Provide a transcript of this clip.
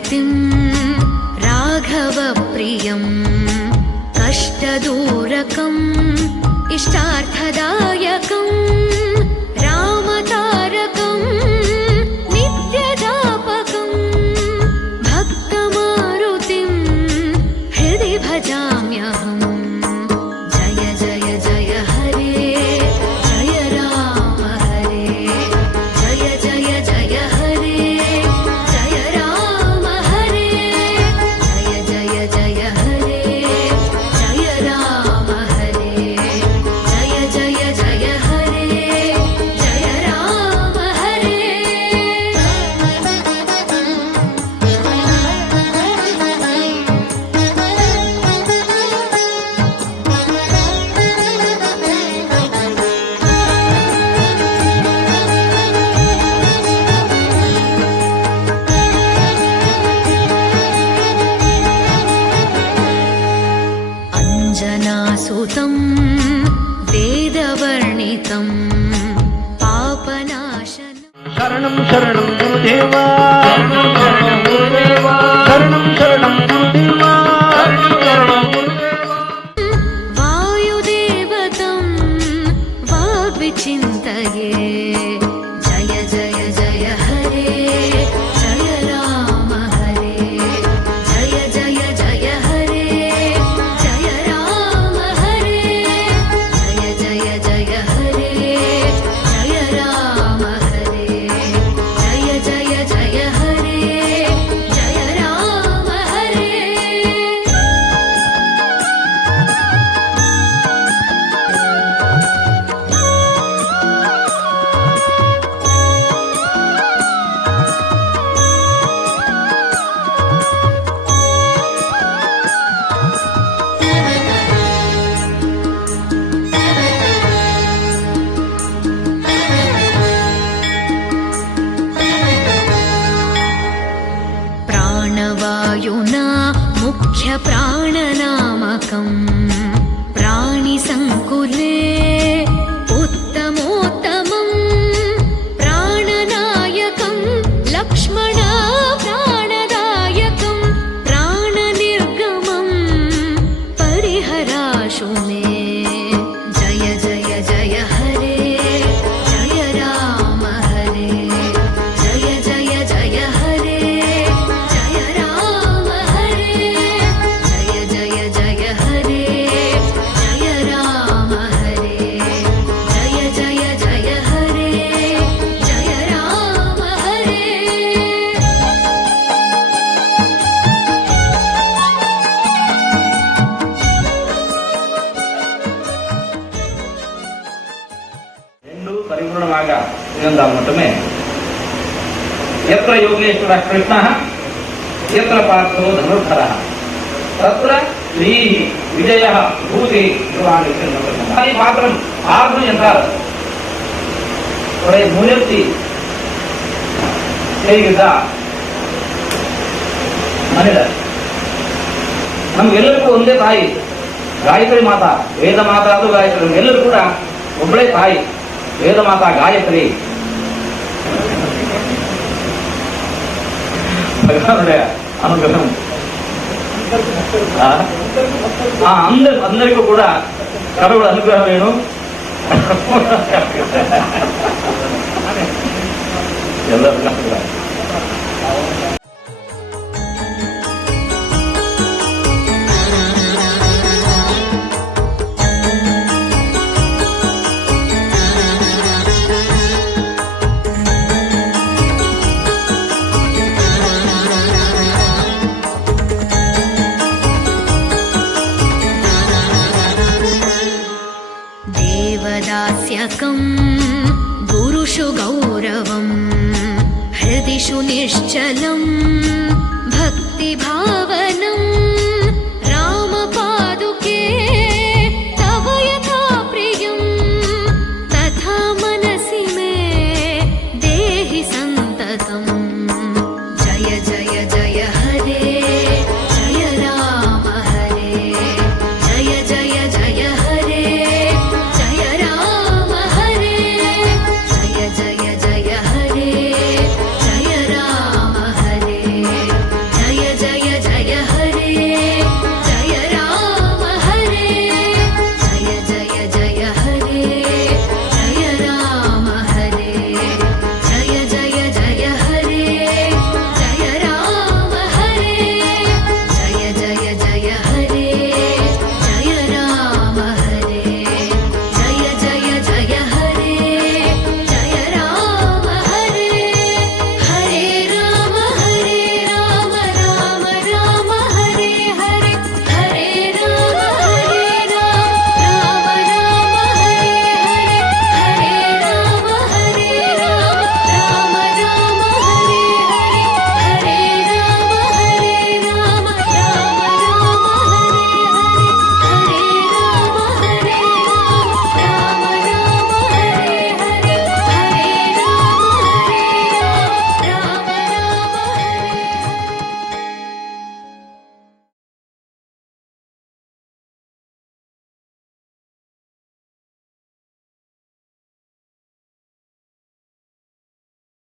मारुतिं राघवप्रियं कष्टदूरकम् इष्टार्थदायकं रामतारकं नित्यजापकं भक्तमारुतिं हृदि भजाम्यहम्। जय जय जय हरे जय राम हरे, जय जय जय हरे जय राम हरे, जय जय जय हरे जय राम हरे, जय जय जय हरे जय राम हरे। अंजनासुतं वेदवर्णितं पापनाशनं शरणं शरणं गुरुदेवा, शरणं शरणं गुरुदेवा, शरणं शरणं गुरुदेवा, शरणं गुरुदेवा। वायुदेवतं वाग्विचिन्तये, जय जय जय हरे जय राम हरे, जय जय जय हरे जय राम हरे, जय जय जय हरे जय राम हरे, जय जय जय हरे जय राम हरे। प्राणवायुना मुख्यप्राणनामकं प्राणिसङ्कुले उत्तमोत्तमं प्राणनायकं लक्ष्मणा प्राणदायकं प्राणनिर्गमं परिहराशु मे। जय जय जय हरे जय राम हरे, जय जय जय हरे जय राम हरे, जय जय जय हरे जय राम हरे, जय जय जय हरे जय राम हरे। ಎಂದು ಪರಿಪೂರ್ಣವಾಗ ಇನ್ನೊಂದು ಮತ್ತೊಮ್ಮೆ ಯತ್ರ ಯೋಗೇಶ್ವರ ಕೃಷ್ಣ ಯತ್ರ ಪಾರ್ಥೋ ಧನುರ್ಧರಃ ತತ್ರ ಶ್ರೀ ವಿಜಯ ಭೂತಿ மாத்திரம் ஆகும் என்றால் முயற்சி செய்கிறார் மனிதர். ನಮ್ಗೆಲ್ಲರಿಗೂ ಒಂದೇ ತಾಯಿ ಗಾಯತ್ರಿ ಮಾತಾ, ವೇದ ಮಾತಾ ಅದು ಗಾಯತ್ರಿ, ಎಲ್ಲರೂ ಕೂಡ ಒಬ್ಬಳೇ ತಾಯಿ ವೇದ ಮಾತಾ ಗಾಯತ್ರಿ. భగవానుடைய అనుగ్రహం అందరికీ కూడా కరువుల అనుగ్రహం వేణు ಎಲ್ಲರೂ देवदास्यकं गुरुषु गौरवं हृदिषु निश्चलं